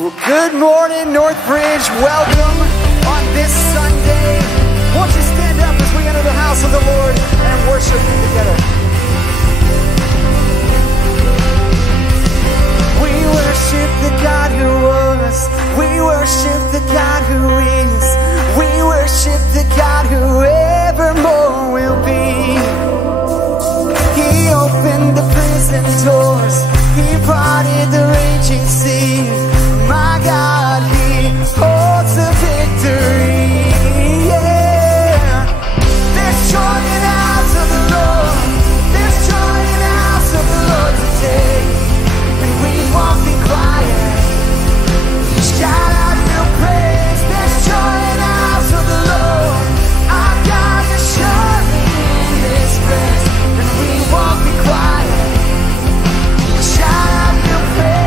Well, good morning, Northbridge. Welcome on this Sunday. Won't you stand up as we enter the house of the Lord and worship Him together? We worship the God who was. We worship the God who is. We worship the God who evermore will be. He opened the prison doors. He parted the raging sea. My God, He holds the victory. Yeah. There's joy in the house of the Lord. There's joy in the house of the Lord today. And we won't be quiet. Shout out your praise. There's joy in the house of the Lord. Our God is surely in this place. And we won't be quiet. Shout out your praise.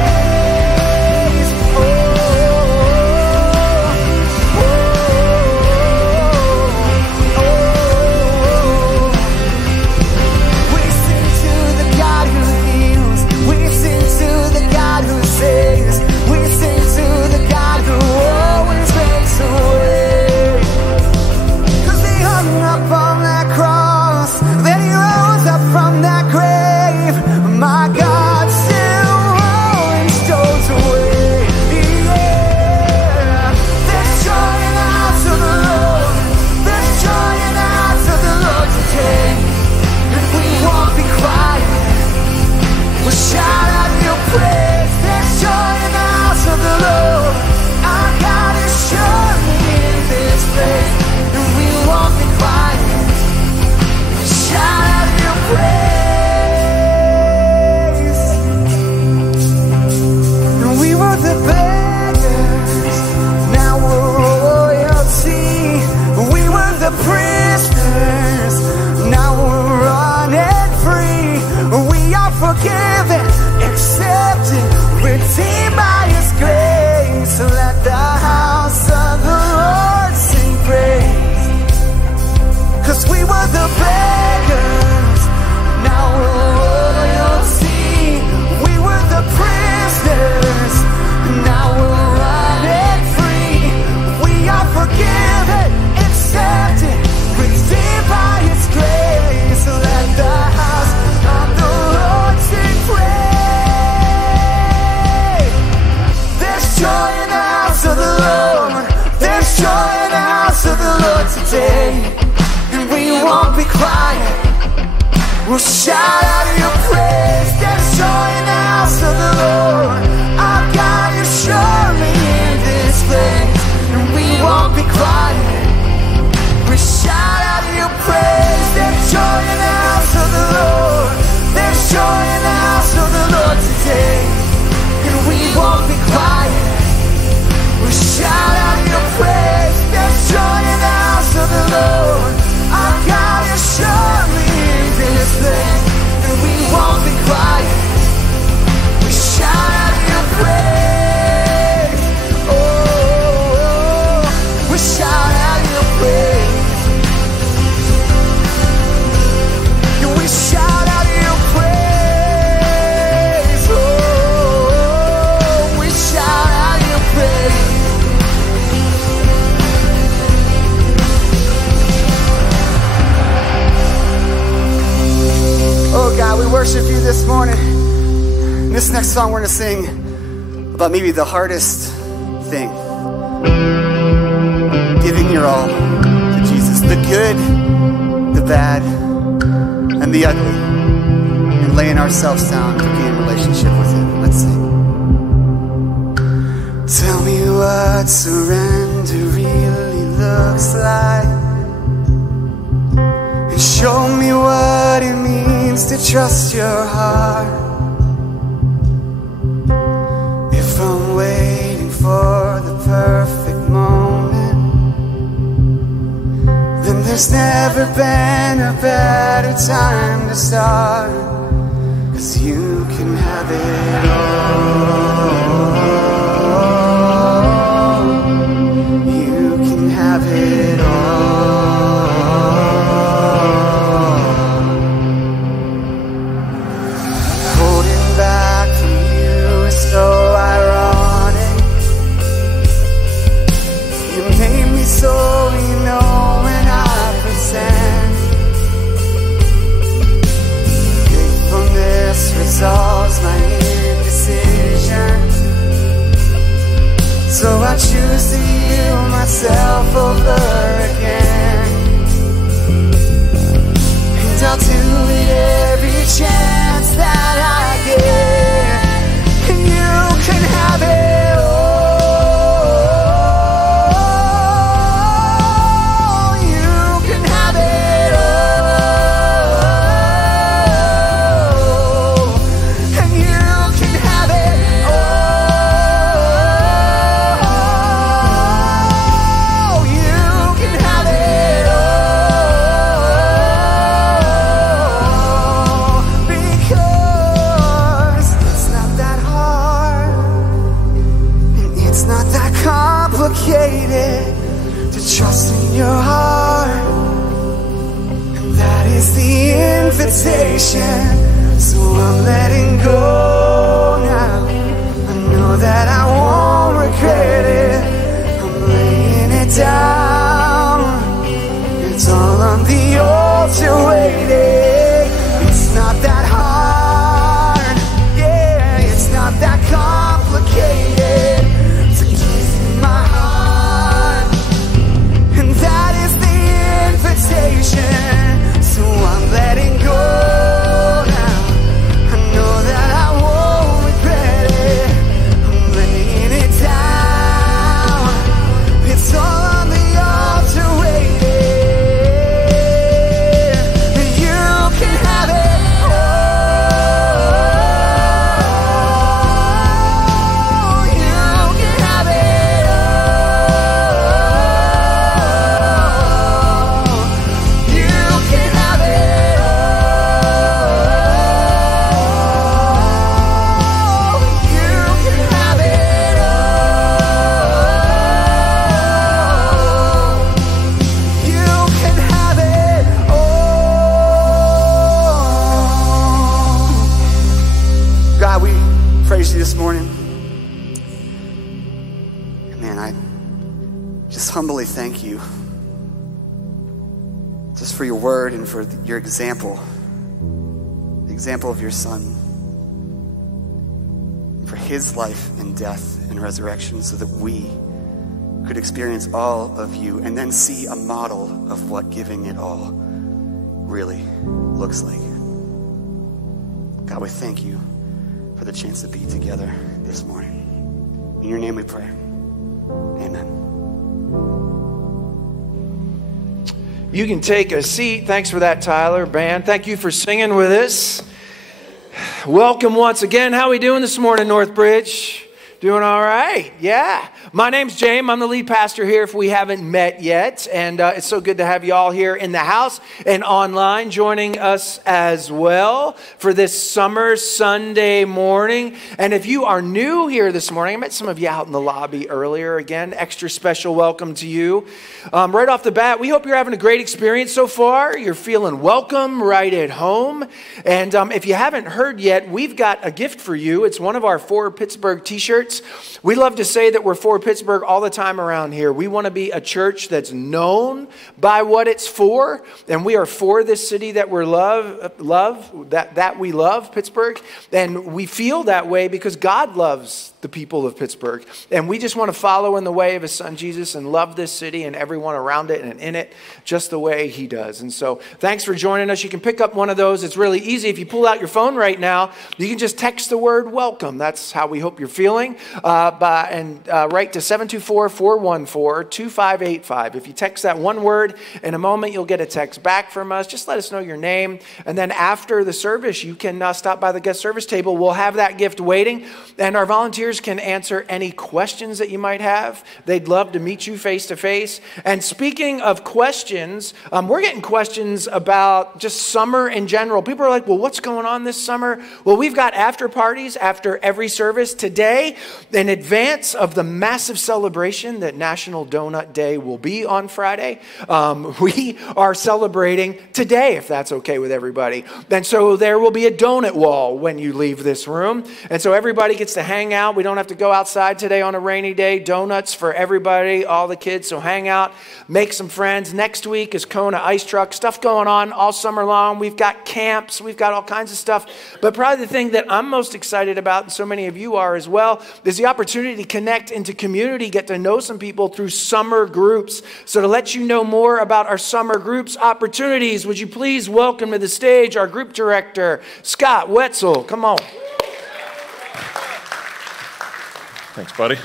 Forgiven, accepted, redeemed by His grace. Let the house of the Lord sing praise. 'Cause we were the beggars, now we're royalty. We were the prisoners, now we're running free. We are forgiven, accepted, redeemed by His grace. Let the house of the Lord sing praise. There's joy in the house of the Lord. There's joy in the house of the Lord today. And we won't be quiet. We'll shout out your praise. There's joy in the house of the Lord. Our God is surely in this place. And we won't be quiet. We shout out your praise. There's joy in the house of the Lord. There's joy in the house of the Lord today. And we won't be quiet. We shout out your praise. There's joy in the house of the Lord. Our God is surely in this place. And we won't be quiet. We shout out your praise. Oh, we shout out your praise. And we shout out your praise. Oh, we shout out your praise. Oh God, we worship you this morning. This next song we're going to sing about maybe the hardest thing. Giving your all to Jesus. The good, the bad, and the ugly. And laying ourselves down to be in relationship with Him. Let's sing. Tell me what surrender really looks like. And show me what it means to trust your heart. If I'm waiting for the perfect moment, then there's never been a better time to start. 'Cause you can have it all. You can have it all. Holding back from you is so ironic. temptation, so I'm letting go now. I know that I won't regret it. I'm laying it down. It's all on the altar waiting. It's not that hard, yeah, it's not that complicated to give you my heart, and that is the invitation. So I'm letting go now. I know that I won't regret it. I'm laying it down. It's all on the altar waiting. You can have it all. You can have it all. You can have it all. You can have it all. You can have it all. God, we praise you this morning. Man, I just humbly thank you just for your word and for your example, the example of your son, for his life and death and resurrection so that we could experience all of you and then see a model of what giving it all really looks like. God, we thank you for the chance to be together this morning. In your name we pray. Amen. You can take a seat. Thanks for that, Tyler. Band, thank you for singing with us. Welcome once again. How are we doing this morning, Northbridge? Doing all right? Yeah. My name's James. I'm the lead pastor here if we haven't met yet. And it's so good to have you all here in the house and online joining us as well for this summer Sunday morning. And if you are new here this morning, I met some of you out in the lobby earlier. Again, extra special welcome to you. Right off the bat, we hope you're having a great experience so far. You're feeling welcome right at home. And if you haven't heard yet, we've got a gift for you. It's one of our For Pittsburgh t-shirts. We love to say that we're for Pittsburgh all the time around here. We want to be a church that's known by what it's for, and we are for this city that we that we love, Pittsburgh. And we feel that way because God loves the people of Pittsburgh. And we just want to follow in the way of his son Jesus and love this city and everyone around it and in it just the way he does. And so thanks for joining us. You can pick up one of those. It's really easy. If you pull out your phone right now, you can just text the word welcome. That's how we hope you're feeling. Write to 724-414-2585. If you text that one word, in a moment you'll get a text back from us. Just let us know your name. And then after the service, you can stop by the guest service table. We'll have that gift waiting. And our volunteers can answer any questions that you might have. They'd love to meet you face to face. And speaking of questions, we're getting questions about just summer in general. People are like, well, what's going on this summer? Well, we've got after parties after every service today in advance of the massive celebration that National Donut Day will be on Friday. We are celebrating today, if that's okay with everybody. And so there will be a donut wall when you leave this room. And so everybody gets to hang out. We don't have to go outside today on a rainy day. Donuts for everybody, all the kids. So hang out, make some friends. Next week is Kona Ice Truck. Stuff going on all summer long. We've got camps. We've got all kinds of stuff. But probably the thing that I'm most excited about, and so many of you are as well, is the opportunity to connect into community, get to know some people through summer groups. So to let you know more about our summer groups opportunities, would you please welcome to the stage our group director, Scott Wetzel. Come on. Thanks, buddy.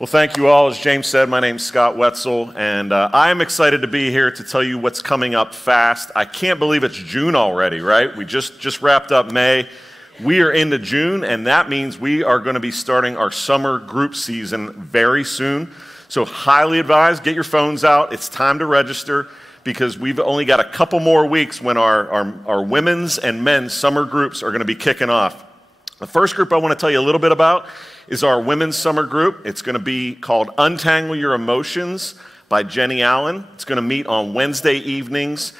Well, thank you all. As James said, my name's Scott Wetzel, and I am excited to be here to tell you what's coming up fast. I can't believe it's June already, right? We just wrapped up May. We are into June, and that means we are going to be starting our summer group season very soon. So highly advised, get your phones out. It's time to register because we've only got a couple more weeks when our women's and men's summer groups are going to be kicking off. The first group I want to tell you a little bit about is our women's summer group. It's going to be called Untangle Your Emotions by Jenny Allen. It's going to meet on Wednesday evenings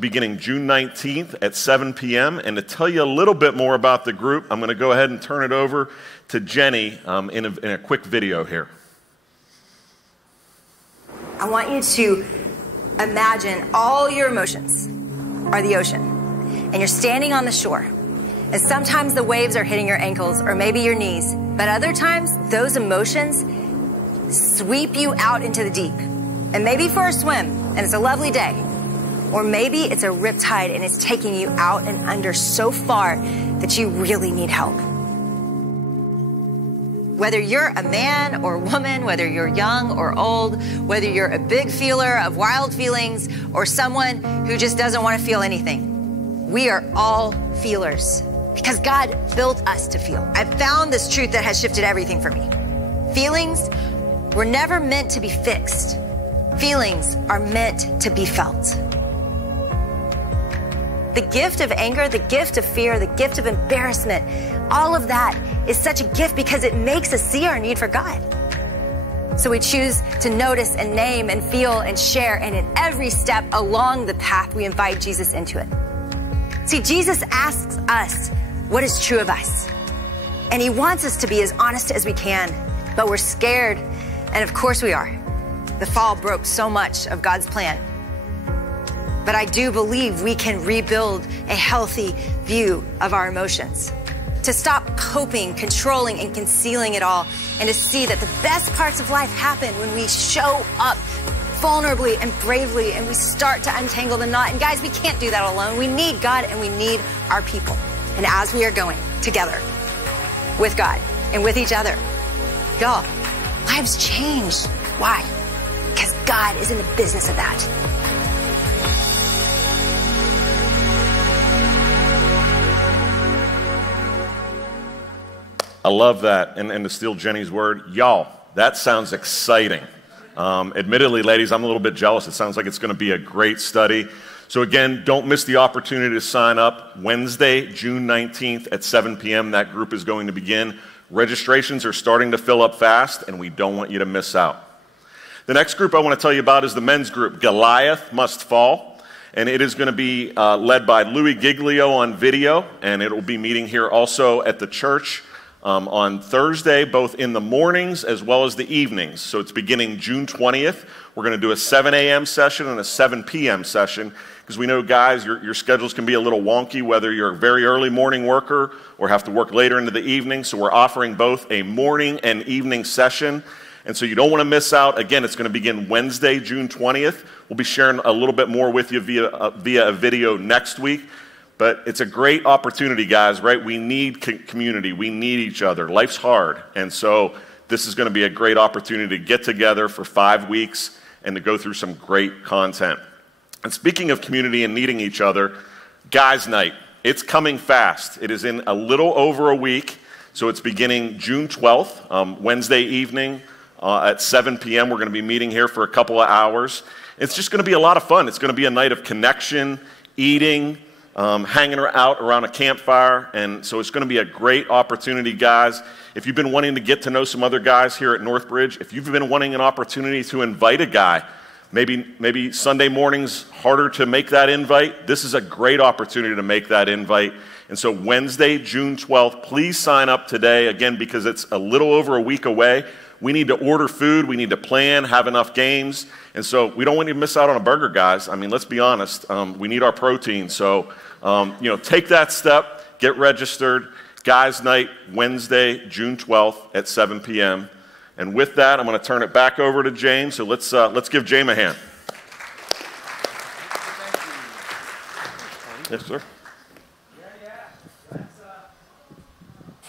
beginning June 19th at 7 p.m. And to tell you a little bit more about the group, I'm going to go ahead and turn it over to Jenny in a quick video here. I want you to imagine all your emotions are the ocean, and you're standing on the shore. And sometimes the waves are hitting your ankles or maybe your knees, but other times those emotions sweep you out into the deep. And maybe for a swim, and it's a lovely day. Or maybe it's a riptide and it's taking you out and under so far that you really need help. Whether you're a man or woman, whether you're young or old, whether you're a big feeler of wild feelings or someone who just doesn't want to feel anything, we are all feelers because God built us to feel. I've found this truth that has shifted everything for me. Feelings were never meant to be fixed. Feelings are meant to be felt. The gift of anger, the gift of fear, the gift of embarrassment, all of that is such a gift because it makes us see our need for God. So we choose to notice and name and feel and share, and in every step along the path, we invite Jesus into it. See, Jesus asks us what is true of us, and he wants us to be as honest as we can, but we're scared, and of course we are. The fall broke so much of God's plan. But I do believe we can rebuild a healthy view of our emotions, to stop coping, controlling, and concealing it all, and to see that the best parts of life happen when we show up vulnerably and bravely, and we start to untangle the knot. And guys, we can't do that alone. We need God, and we need our people. And as we are going together with God and with each other, y'all, lives change. Why? Because God is in the business of that. I love that. And to steal Jenny's word, y'all, that sounds exciting. Admittedly, ladies, I'm a little bit jealous. It sounds like it's going to be a great study. So again, don't miss the opportunity to sign up. Wednesday, June 19th at 7 p.m. That group is going to begin. Registrations are starting to fill up fast, and we don't want you to miss out. The next group I want to tell you about is the men's group, Goliath Must Fall. And it is going to be led by Louis Giglio on video, and it will be meeting here also at the church on Thursday, both in the mornings as well as the evenings. So it's beginning June 20th. We're going to do a 7 a.m. session and a 7 p.m. session because we know, guys, your schedules can be a little wonky, whether you're a very early morning worker or have to work later into the evening. So we're offering both a morning and evening session. And so you don't want to miss out. Again, it's going to begin Wednesday, June 20th. We'll be sharing a little bit more with you via a video next week. But it's a great opportunity, guys, right? We need community. We need each other. Life's hard. And so this is going to be a great opportunity to get together for 5 weeks and to go through some great content. And speaking of community and needing each other, Guys Night, it's coming fast. It is in a little over a week. So it's beginning June 12th, Wednesday evening at 7 p.m. We're going to be meeting here for a couple of hours. It's just going to be a lot of fun. It's going to be a night of connection, eating, hanging out around a campfire, and so it's going to be a great opportunity, guys. If you've been wanting to get to know some other guys here at Northbridge, if you've been wanting an opportunity to invite a guy, maybe Sunday mornings harder to make that invite, this is a great opportunity to make that invite. And so Wednesday, June 12th, please sign up today, again, because it's a little over a week away. We need to order food, we need to plan, have enough games, and so we don't want you to miss out on a burger, guys. I mean, let's be honest, we need our protein, so take that step, get registered. Guys Night, Wednesday, June 12th at 7 p.m. And with that, I'm going to turn it back over to James, so let's give James a hand. Yes, sir.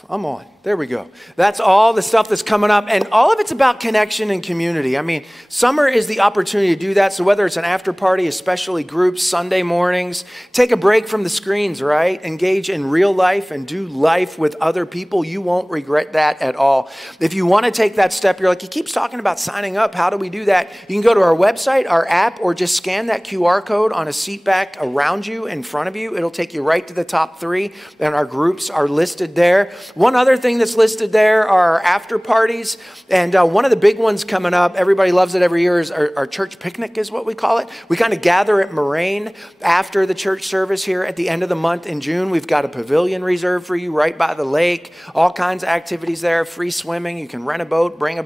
I'm on. There we go. That's all the stuff that's coming up. And all of it's about connection and community. I mean, summer is the opportunity to do that. So whether it's an after party, especially groups, Sunday mornings, take a break from the screens, right? Engage in real life and do life with other people. You won't regret that at all. If you want to take that step, you're like, he keeps talking about signing up. How do we do that? You can go to our website, our app, or just scan that QR code on a seat back around you, in front of you. It'll take you right to the top 3, and our groups are listed there. One other thing that's listed there are after parties. And one of the big ones coming up, everybody loves it every year, is our church picnic is what we call it. We kind of gather at Moraine after the church service here at the end of the month in June. We've got a pavilion reserved for you right by the lake. All kinds of activities there, free swimming. You can rent a boat, bring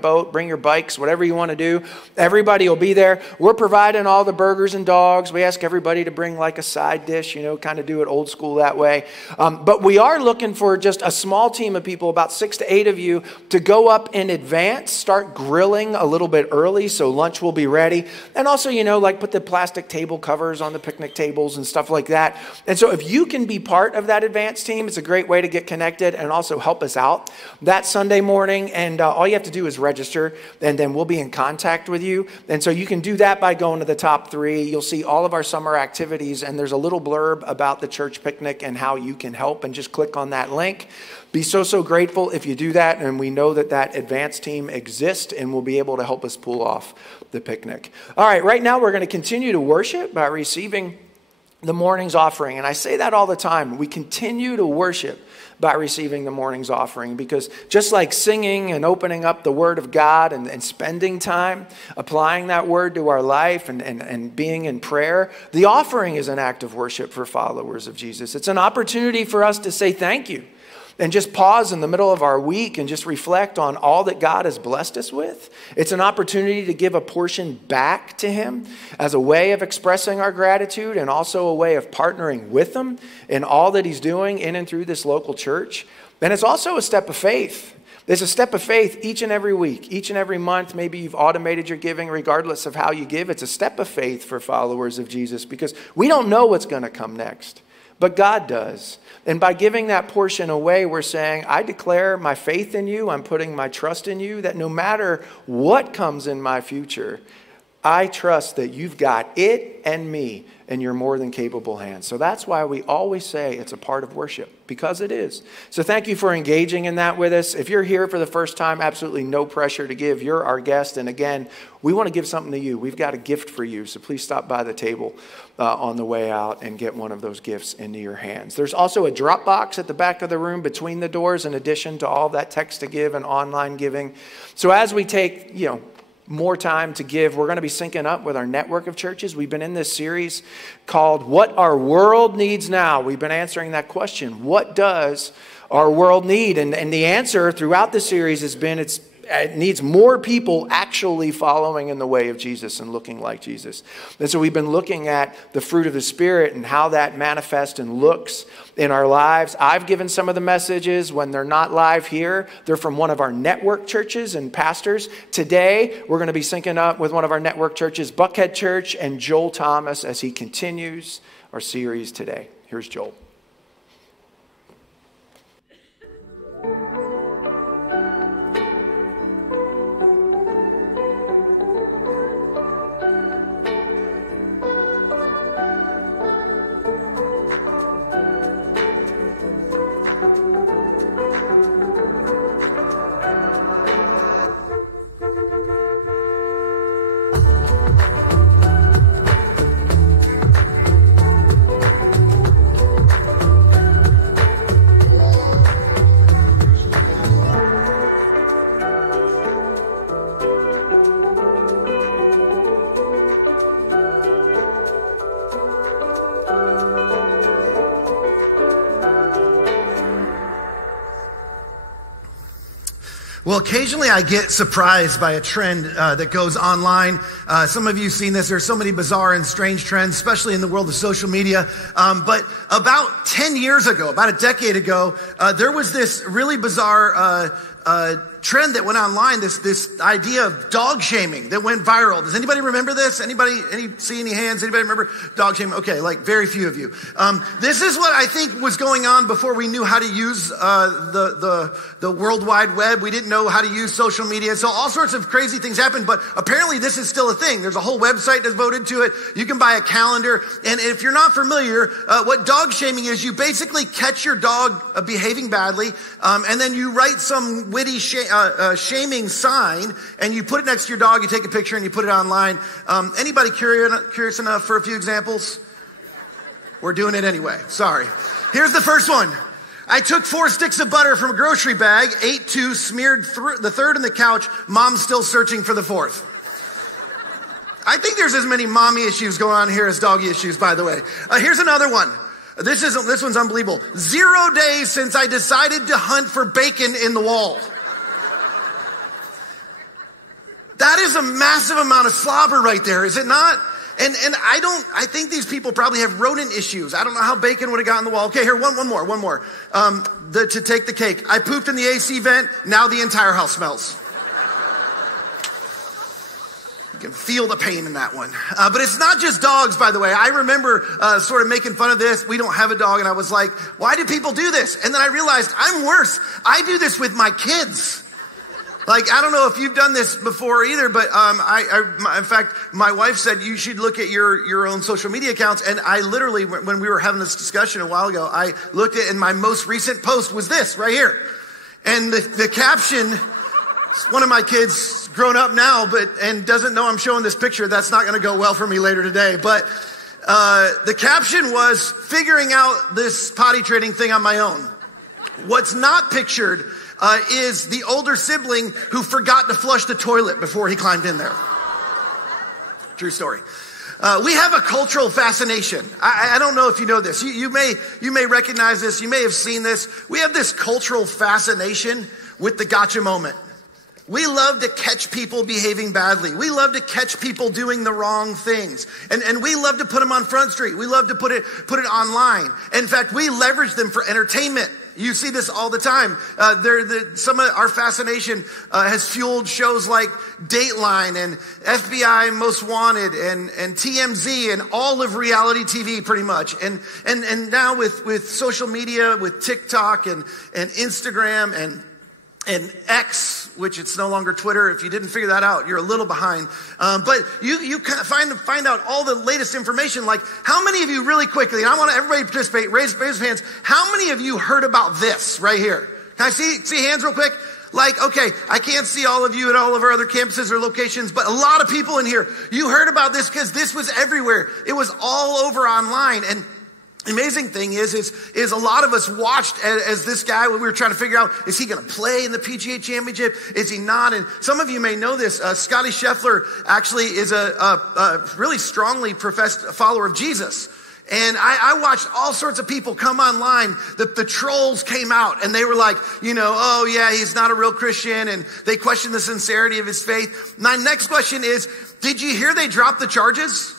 your bikes, whatever you want to do. Everybody will be there. We're providing all the burgers and dogs. We ask everybody to bring like a side dish, kind of do it old school that way. But we are looking for just a small team of people, about 6 to 8 of you, to go up in advance, start grilling a little bit early so lunch will be ready. And also, like put the plastic table covers on the picnic tables and stuff like that. And so if you can be part of that advance team, it's a great way to get connected and also help us out that Sunday morning. And all you have to do is register, and then we'll be in contact with you. And so you can do that by going to the top 3. You'll see all of our summer activities, and there's a little blurb about the church picnic and how you can help, and just click on that link. Be so grateful if you do that, and we know that advance team exists and will be able to help us pull off the picnic. All right, right now we're going to continue to worship by receiving the morning's offering. And I say that all the time. We continue to worship by receiving the morning's offering, because just like singing and opening up the Word of God and spending time applying that Word to our life and being in prayer, the offering is an act of worship for followers of Jesus. It's an opportunity for us to say thank you and just pause in the middle of our week and just reflect on all that God has blessed us with. It's an opportunity to give a portion back to Him as a way of expressing our gratitude, and also a way of partnering with Him in all that He's doing in and through this local church. And it's also a step of faith. There's a step of faith each and every week, each and every month. Maybe you've automated your giving regardless of how you give. It's a step of faith for followers of Jesus, because we don't know what's going to come next, but God does. And by giving that portion away, we're saying, I declare my faith in you. I'm putting my trust in you, that no matter what comes in my future, I trust that you've got it and me in your more than capable hands. So that's why we always say it's a part of worship, because it is. So thank you for engaging in that with us. If you're here for the first time, absolutely no pressure to give. You're our guest. And again, we want to give something to you. We've got a gift for you. So please stop by the table on the way out and get one of those gifts into your hands. There's also a drop box at the back of the room between the doors, in addition to all that text to give and online giving. So as we take, more time to give, we're going to be syncing up with our network of churches. We've been in this series called What Our World Needs Now. We've been answering that question. What does our world need? And the answer throughout the series has been it needs more people actually following in the way of Jesus and looking like Jesus. And so we've been looking at the fruit of the Spirit and how that manifests and looks in our lives. I've given some of the messages when they're not live here. They're from one of our network churches and pastors. Today, we're going to be syncing up with one of our network churches, Buckhead Church, and Joel Thomas as he continues our series today. Here's Joel. Well, occasionally I get surprised by a trend that goes online. Some of you have seen this. There's so many bizarre and strange trends, especially in the world of social media. But about 10 years ago, about a decade ago, there was this really bizarre trend that went online, this idea of dog shaming that went viral. Does anybody remember this? See any hands? Anybody remember dog shaming? Okay, like very few of you. This is what I think was going on before we knew how to use the World Wide Web. We didn't know how to use social media. So all sorts of crazy things happened, but apparently this is still a thing. There's a whole website devoted to it. You can buy a calendar. And if you're not familiar, what dog shaming is, you basically catch your dog behaving badly, and then you write some witty shaming sign, and you put it next to your dog, you take a picture, and you put it online. Anybody curious enough for a few examples? We're doing it anyway. Sorry. Here's the first one. I took 4 sticks of butter from a grocery bag, ate 2, smeared the 3rd in the couch. Mom's still searching for the 4th. I think there's as many mommy issues going on here as doggy issues, by the way. Here's another one. This one's unbelievable. 0 days since I decided to hunt for bacon in the wall. That is a massive amount of slobber right there, is it not? And I think these people probably have rodent issues. I don't know how bacon would have gotten in the wall. Okay, here, one more. To take the cake. I pooped in the AC vent. Now the entire house smells. You can feel the pain in that one. But it's not just dogs, by the way. I remember sort of making fun of this. We don't have a dog. And I was like, why do people do this? And then I realized I'm worse. I do this with my kids. Like, I don't know if you've done this before either, but in fact, my wife said you should look at your own social media accounts. And I literally, when we were having this discussion a while ago, I looked at, and my most recent post was this right here. And the caption, one of my kids, grown up now, and doesn't know I'm showing this picture. That's not going to go well for me later today. But the caption was, figuring out this potty training thing on my own. What's not pictured is the older sibling who forgot to flush the toilet before he climbed in there. True story. We have a cultural fascination. I don't know if you know this. You may recognize this. You may have seen this. We have this cultural fascination with the gotcha moment. We love to catch people behaving badly. We love to catch people doing the wrong things. And we love to put them on Front Street. We love to put it online. In fact, we leverage them for entertainment. You see this all the time. Some of our fascination has fueled shows like Dateline and FBI Most Wanted and TMZ and all of reality TV pretty much. And now with social media, with TikTok and Instagram and X, which it's no longer Twitter. If you didn't figure that out, you're a little behind. But you kind of find out all the latest information. Like, how many of you, really quickly, and I want everybody to participate, raise hands. How many of you heard about this right here? Can I see hands real quick? Like, okay, I can't see all of you at all of our other campuses or locations, but a lot of people in here, you heard about this because this was everywhere. It was all over online. And the amazing thing is a lot of us watched as this guy, when we were trying to figure out, is he going to play in the PGA Championship? Is he not? And some of you may know this. Scotty Scheffler actually is a really strongly professed follower of Jesus. And I watched all sorts of people come online. The trolls came out and they were like, oh yeah, he's not a real Christian. And they questioned the sincerity of his faith. My next question is, did you hear they dropped the charges?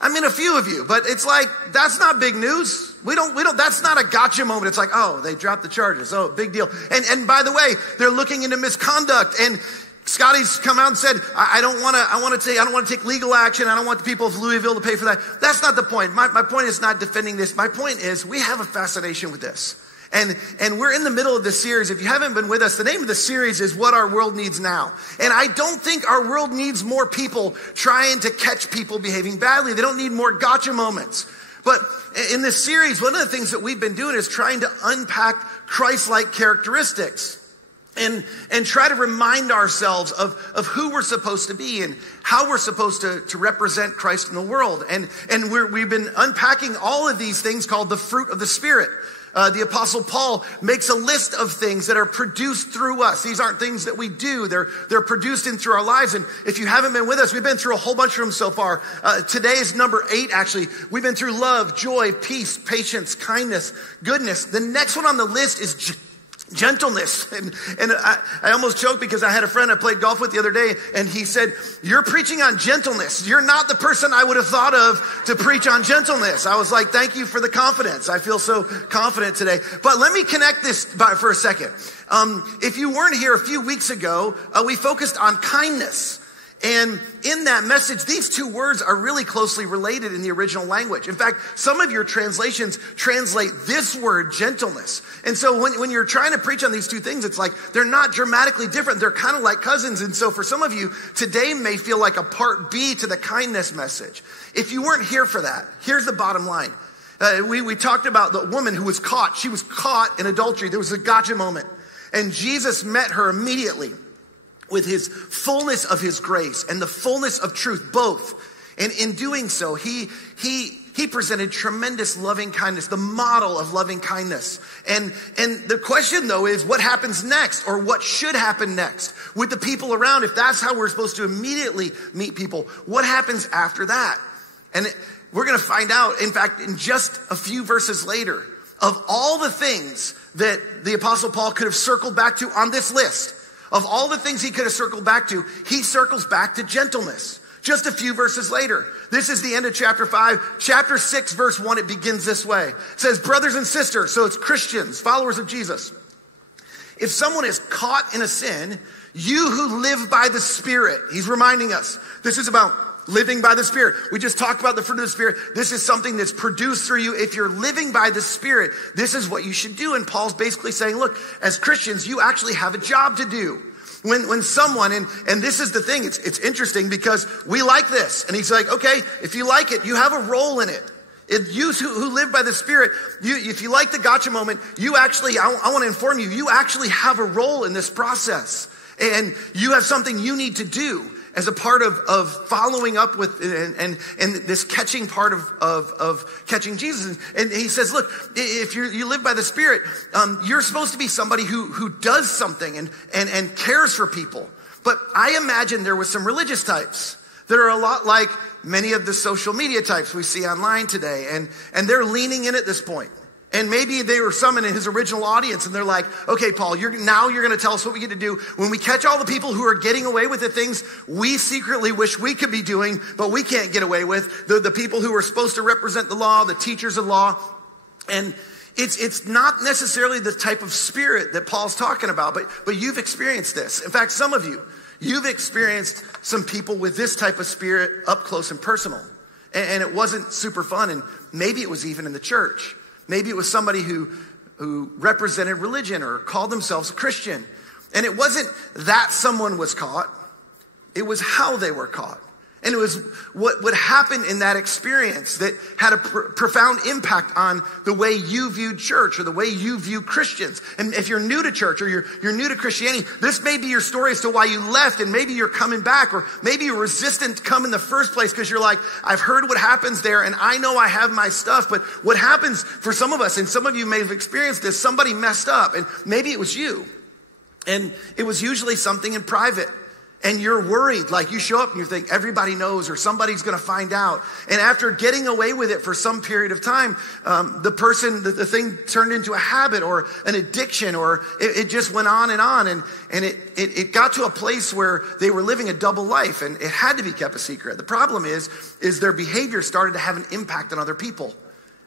I mean, a few of you, but it's like, that's not big news. We don't, that's not a gotcha moment. It's like, oh, they dropped the charges. Oh, big deal. And by the way, they're looking into misconduct. And Scotty's come out and said, I don't want to take legal action. I don't want the people of Louisville to pay for that. That's not the point. My point is not defending this. My point is we have a fascination with this. And we're in the middle of this series. If you haven't been with us, the name of the series is What Our World Needs Now. And I don't think our world needs more people trying to catch people behaving badly. They don't need more gotcha moments. But in this series, one of the things that we've been doing is trying to unpack Christ-like characteristics. And try to remind ourselves of who we're supposed to be and how we're supposed to represent Christ in the world. And we've been unpacking all of these things called the fruit of the Spirit. The Apostle Paul makes a list of things that are produced through us. These aren't things that we do. They're produced in through our lives. And if you haven't been with us, we've been through a whole bunch of them so far. Today is number 8, actually. We've been through love, joy, peace, patience, kindness, goodness. The next one on the list is gentleness. And I almost choked because I had a friend I played golf with the other day, and he said, "You're preaching on gentleness. You're not the person I would have thought of to preach on gentleness." I was like, thank you for the confidence. I feel so confident today. But let me connect this for a second. If you weren't here a few weeks ago, we focused on kindness. And in that message, these two words are really closely related in the original language. In fact, some of your translations translate this word, gentleness. And so when you're trying to preach on these two things, it's like they're not dramatically different. They're kind of like cousins. And so for some of you, today may feel like a part B to the kindness message. If you weren't here for that, here's the bottom line. We talked about the woman who was caught. She was caught in adultery. There was a gotcha moment. And Jesus met her immediately with his fullness of his grace and the fullness of truth, both. And in doing so, he he presented tremendous loving kindness, the model of loving kindness. And the question though is what happens next, or what should happen next with the people around? If that's how we're supposed to immediately meet people, what happens after that? And we're going to find out, in fact, in just a few verses later, of all the things that the Apostle Paul could have circled back to on this list, of all the things he could have circled back to, he circles back to gentleness. Just a few verses later. This is the end of chapter 5. Chapter 6, verse 1, it begins this way. It says, brothers and sisters, so it's Christians, followers of Jesus. If someone is caught in a sin, you who live by the Spirit, he's reminding us, this is about living by the Spirit. We just talked about the fruit of the Spirit. This is something that's produced through you. If you're living by the Spirit, this is what you should do. And Paul's basically saying, look, as Christians, you actually have a job to do. When someone, and this is the thing, it's interesting because we like this. And he's like, okay, if you like it, you have a role in it. If you who live by the Spirit, if you like the gotcha moment, you actually, I want to inform you, you actually have a role in this process. And you have something you need to do as a part of following up with and this catching part of catching Jesus. And he says, look, if you live by the Spirit, you're supposed to be somebody who does something and cares for people. But I imagine there was some religious types that are a lot like many of the social media types we see online today. And they're leaning in at this point. And maybe they were some in his original audience and they're like, okay, Paul, you're going to tell us what we get to do. When we catch all the people who are getting away with the things we secretly wish we could be doing, but we can't get away with, the people who are supposed to represent the law, the teachers of law. And it's not necessarily the type of spirit that Paul's talking about, but you've experienced this. In fact, some of you've experienced some people with this type of spirit up close and personal. And it wasn't super fun. And maybe it was even in the church. Maybe it was somebody who represented religion or called themselves a Christian. And it wasn't that someone was caught. It was how they were caught. And it was what would happen in that experience that had a profound impact on the way you viewed church or the way you view Christians. And if you're new to church or you're new to Christianity, this may be your story as to why you left, and maybe you're coming back, or maybe you're resistant to come in the first place because you're like, I've heard what happens there and I know I have my stuff. But what happens for some of us, and some of you may have experienced this, somebody messed up and maybe it was you. And it was usually something in private. And you're worried, like you show up and you think everybody knows or somebody's going to find out. And after getting away with it for some period of time, the thing turned into a habit or an addiction, or it just went on. And it got to a place where they were living a double life, and it had to be kept a secret. The problem is their behavior started to have an impact on other people.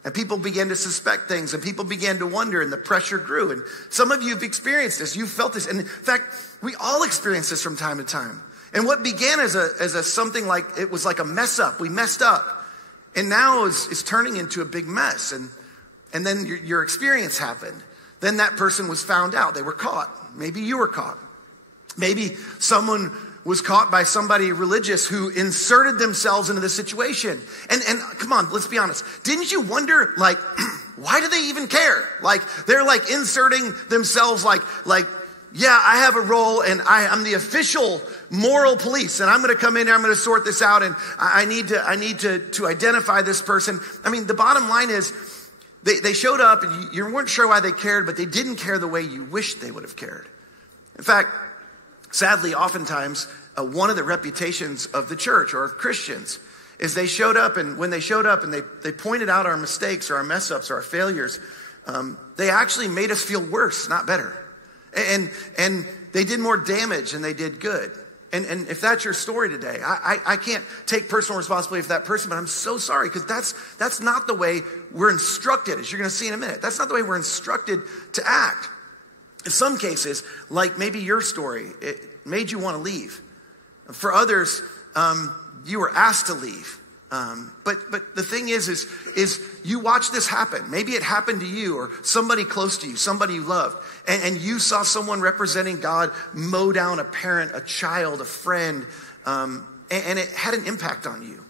And people began to suspect things, and people began to wonder, and the pressure grew. And some of you have experienced this. You've felt this. And in fact, we all experience this from time to time. And what began as a something like, it was like a mess up. We messed up. And now is turning into a big mess. And then your experience happened. Then that person was found out. They were caught. Maybe you were caught. Maybe someone was caught by somebody religious who inserted themselves into the situation. And come on, let's be honest. Didn't you wonder, like, why do they even care? Like, they're like inserting themselves like, yeah, I have a role and I'm the official moral police and I'm going to come in and I'm going to sort this out and I need to identify this person. I mean, the bottom line is they showed up and you weren't sure why they cared, but they didn't care the way you wished they would have cared. In fact, sadly, oftentimes, one of the reputations of the church or of Christians is they showed up, and when they showed up and they pointed out our mistakes or our mess ups or our failures, they actually made us feel worse, not better. And they did more damage than they did good. And if that's your story today, I can't take personal responsibility for that person, but I'm so sorry, because that's not the way we're instructed, as you're going to see in a minute. That's not the way we're instructed to act. In some cases, like maybe your story, it made you want to leave. For others, you were asked to leave. But the thing is you watch this happen. Maybe it happened to you or somebody close to you, somebody you loved, and you saw someone representing God mow down a parent, a child, a friend, and it had an impact on you.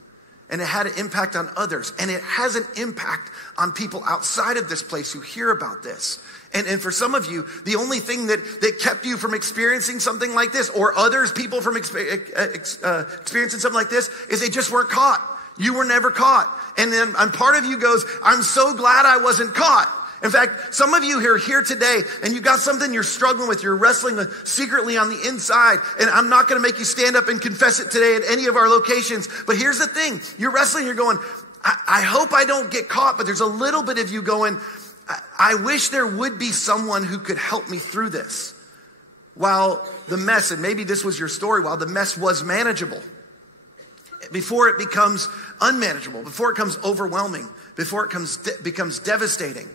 And it had an impact on others. And it has an impact on people outside of this place who hear about this. And for some of you, the only thing that kept you from experiencing something like this, or people from experiencing something like this, is they just weren't caught. You were never caught. And then part of you goes, I'm so glad I wasn't caught. In fact, some of you are here today and you got something you're struggling with, you're wrestling with secretly on the inside. And I'm not going to make you stand up and confess it today at any of our locations. But here's the thing. You're wrestling, you're going, I hope I don't get caught. But there's a little bit of you going, I wish there would be someone who could help me through this. While the mess, and maybe this was your story, while the mess was manageable, before it becomes unmanageable, before it becomes overwhelming, before it becomes devastating.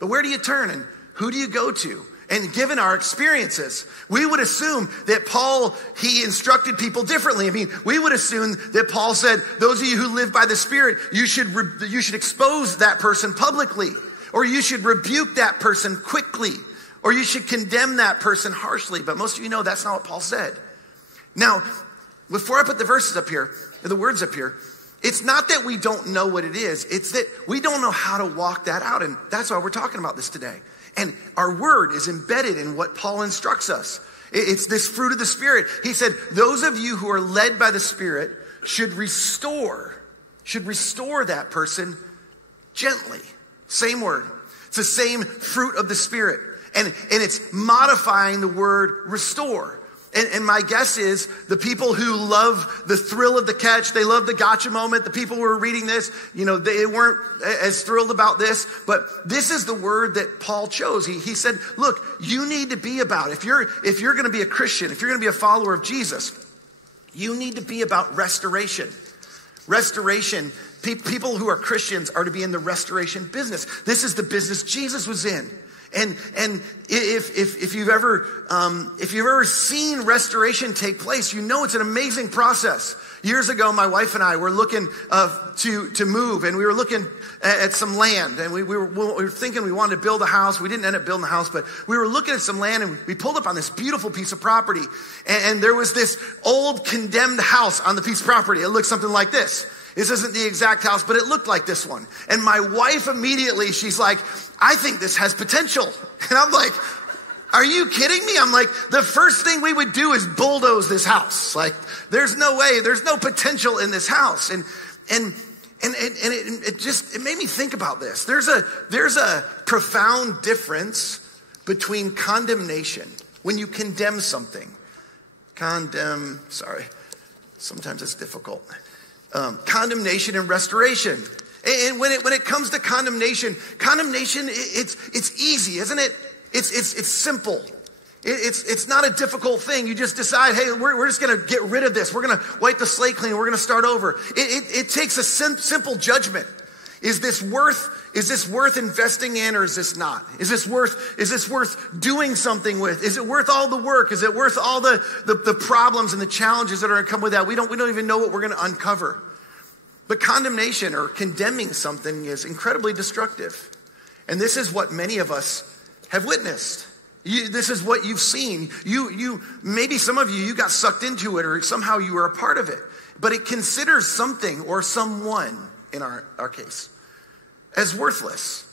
But where do you turn and who do you go to? And given our experiences, we would assume that Paul, he instructed people differently. I mean, we would assume that Paul said, those of you who live by the Spirit, you should expose that person publicly, or you should rebuke that person quickly, or you should condemn that person harshly. But most of you know that's not what Paul said. Now, before I put the verses up here, the words up here, it's not that we don't know what it is. It's that we don't know how to walk that out. And that's why we're talking about this today. And our word is embedded in what Paul instructs us. It's this fruit of the Spirit. He said, those of you who are led by the Spirit should restore that person gently. Same word. It's the same fruit of the Spirit. And it's modifying the word restore. And my guess is the people who love the thrill of the catch, they love the gotcha moment. The people who are reading this, they weren't as thrilled about this. But this is the word that Paul chose. He said, look, you need to be about, if you're going to be a Christian, if you're going to be a follower of Jesus, you need to be about restoration. Restoration. People who are Christians are to be in the restoration business. This is the business Jesus was in. And if you've ever seen restoration take place, you know it's an amazing process. Years ago, my wife and I were looking to move, and we were looking at some land, and we were thinking we wanted to build a house. We didn't end up building a house, but we were looking at some land, and we pulled up on this beautiful piece of property, and there was this old condemned house on the piece of property. It looked something like this. This isn't the exact house, but it looked like this one. And my wife immediately, she's like, I think this has potential. And I'm like, are you kidding me? I'm like, the first thing we would do is bulldoze this house. Like, there's no way, there's no potential in this house. And it made me think about this. There's a profound difference between condemnation. When you condemn something. Sometimes it's difficult. Condemnation and restoration. And when it comes to condemnation, it's easy, isn't it? It's simple. It's not a difficult thing. You just decide, hey, we're just going to get rid of this. We're going to wipe the slate clean. We're going to start over. It takes a simple judgment. Is this worth investing in, or is this not? Is this worth doing something with? Is it worth all the work? Is it worth all the problems and the challenges that are going to come with that? We don't even know what we're going to uncover. But condemnation or condemning something is incredibly destructive. And this is what many of us have witnessed. This is what you've seen. Maybe some of you got sucked into it, or somehow you were a part of it. But it considers something or someone, in our case, as worthless,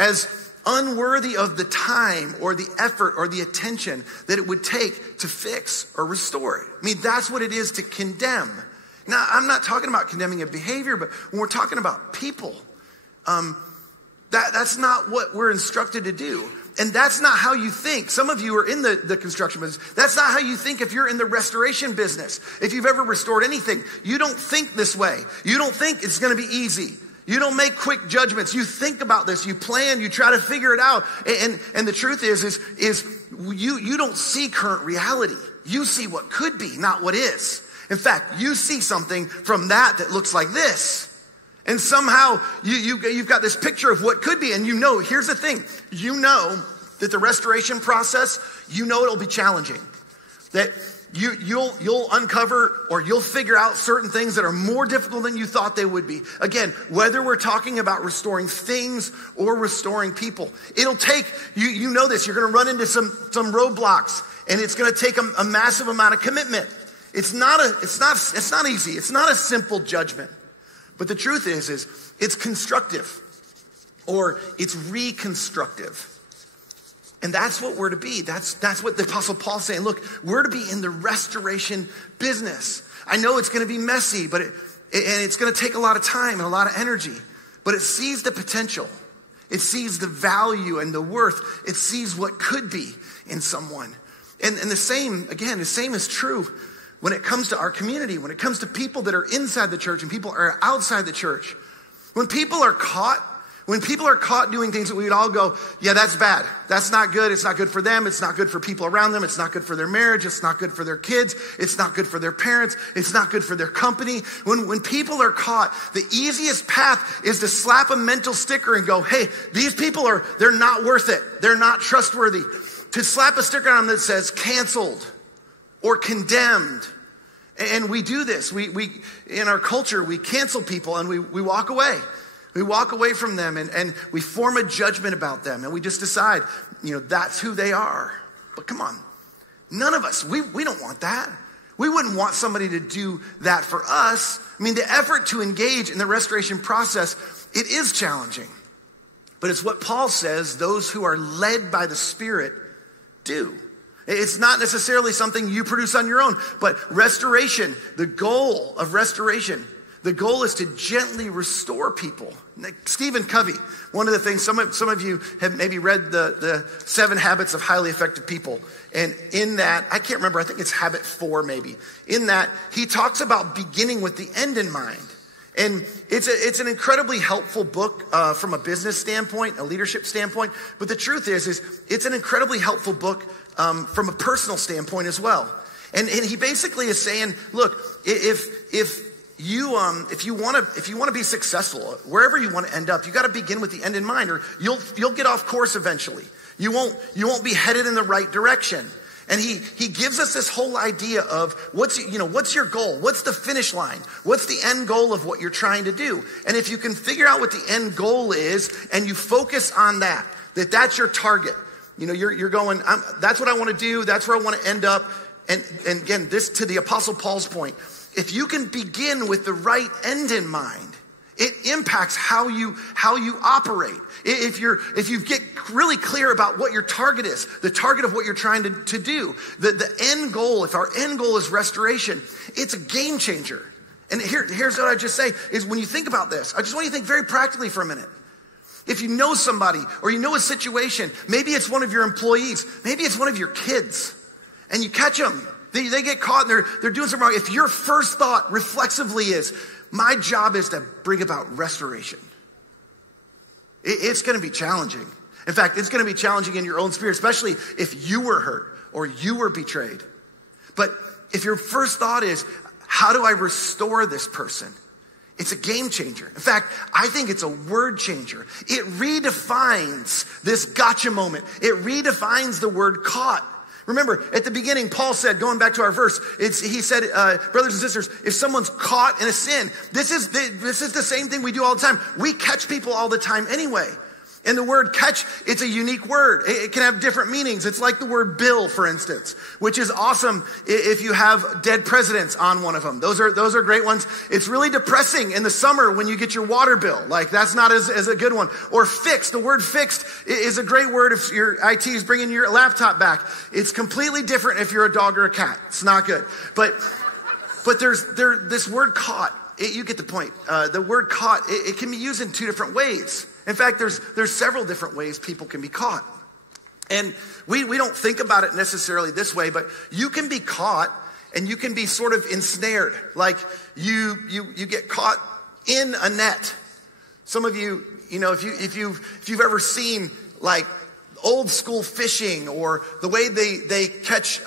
as unworthy of the time or the effort or the attention that it would take to fix or restore it. I mean, that's what it is to condemn. Now, I'm not talking about condemning a behavior, but when we're talking about people, that's not what we're instructed to do. And that's not how you think. Some of you are in the construction business. That's not how you think if you're in the restoration business. If you've ever restored anything, you don't think this way. You don't think it's going to be easy. You don't make quick judgments. You think about this. You plan. You try to figure it out. And the truth is you don't see current reality. You see what could be, not what is. In fact, you see something from that looks like this. And somehow you've got this picture of what could be. And here's the thing. You know that the restoration process, it'll be challenging. That you'll uncover or you'll figure out certain things that are more difficult than you thought they would be. Again, whether we're talking about restoring things or restoring people, it'll take, you know this, you're going to run into some roadblocks, and it's going to take a massive amount of commitment. It's not easy. It's not a simple judgment. But the truth is it's constructive or it's reconstructive. And that's what we're to be. That's what the Apostle Paul's saying. Look, we're to be in the restoration business. I know it's going to be messy, but And it's going to take a lot of time and a lot of energy, but it sees the potential. It sees the value and the worth. It sees what could be in someone. And the same is true when it comes to our community, when it comes to people that are inside the church and people are outside the church. When people are caught doing things that we would all go, yeah, that's bad. That's not good. It's not good for them. It's not good for people around them. It's not good for their marriage. It's not good for their kids. It's not good for their parents. It's not good for their company. When people are caught, the easiest path is to slap a mental sticker and go, hey, these people they're not worth it. They're not trustworthy. To slap a sticker on them that says canceled or condemned. And we do this. We in our culture, we cancel people and we walk away. We walk away from them and we form a judgment about them and we just decide, that's who they are. But come on, none of us, we don't want that. We wouldn't want somebody to do that for us. I mean, the effort to engage in the restoration process, it is challenging. But it's what Paul says those who are led by the Spirit do. It's not necessarily something you produce on your own, but restoration, the goal of restoration, the goal is to gently restore people. Stephen Covey, one of the things, some of you have maybe read the 7 Habits of Highly Effective People. And in that, I can't remember, I think it's habit 4 maybe. In that, he talks about beginning with the end in mind. And it's an incredibly helpful book from a business standpoint, a leadership standpoint. But the truth is it's an incredibly helpful book from a personal standpoint as well. And he basically is saying, look, if you want to be successful wherever you want to end up, you got to begin with the end in mind, or you'll get off course eventually. You won't be headed in the right direction. And he gives us this whole idea of what's your goal? What's the finish line? What's the end goal of what you're trying to do? And if you can figure out what the end goal is and you focus on that's your target. You're going, that's what I want to do. That's where I want to end up. And again, this to the Apostle Paul's point, if you can begin with the right end in mind, it impacts how you operate. If you get really clear about what your target is, the target of what you're trying to do, the end goal, if our end goal is restoration, it's a game changer. And here's what I just say, is when you think about this, I just want you to think very practically for a minute. If you know somebody or you know a situation, maybe it's one of your employees, maybe it's one of your kids, and you catch them. They get caught and they're doing something wrong. If your first thought reflexively is, my job is to bring about restoration, it's going to be challenging. In fact, it's going to be challenging in your own spirit, especially if you were hurt or you were betrayed. But if your first thought is, how do I restore this person? It's a game changer. In fact, I think it's a word changer. It redefines this gotcha moment. It redefines the word caught. Remember, at the beginning, Paul said, going back to our verse, he said, brothers and sisters, if someone's caught in a sin, this is the same thing we do all the time. We catch people all the time anyway. And the word catch, it's a unique word. It can have different meanings. It's like the word bill, for instance, which is awesome if you have dead presidents on one of them. Those are great ones. It's really depressing in the summer when you get your water bill. Like, that's not as a good one. Or fixed. The word fixed is a great word if your IT is bringing your laptop back. It's completely different if you're a dog or a cat. It's not good. But there's this word caught. You get the point. The word caught, it can be used in 2 different ways. In fact, there's several different ways people can be caught. And we don't think about it necessarily this way, but you can be caught and you can be sort of ensnared. Like you get caught in a net. Some of you, if you've ever seen like old school fishing or the way they catch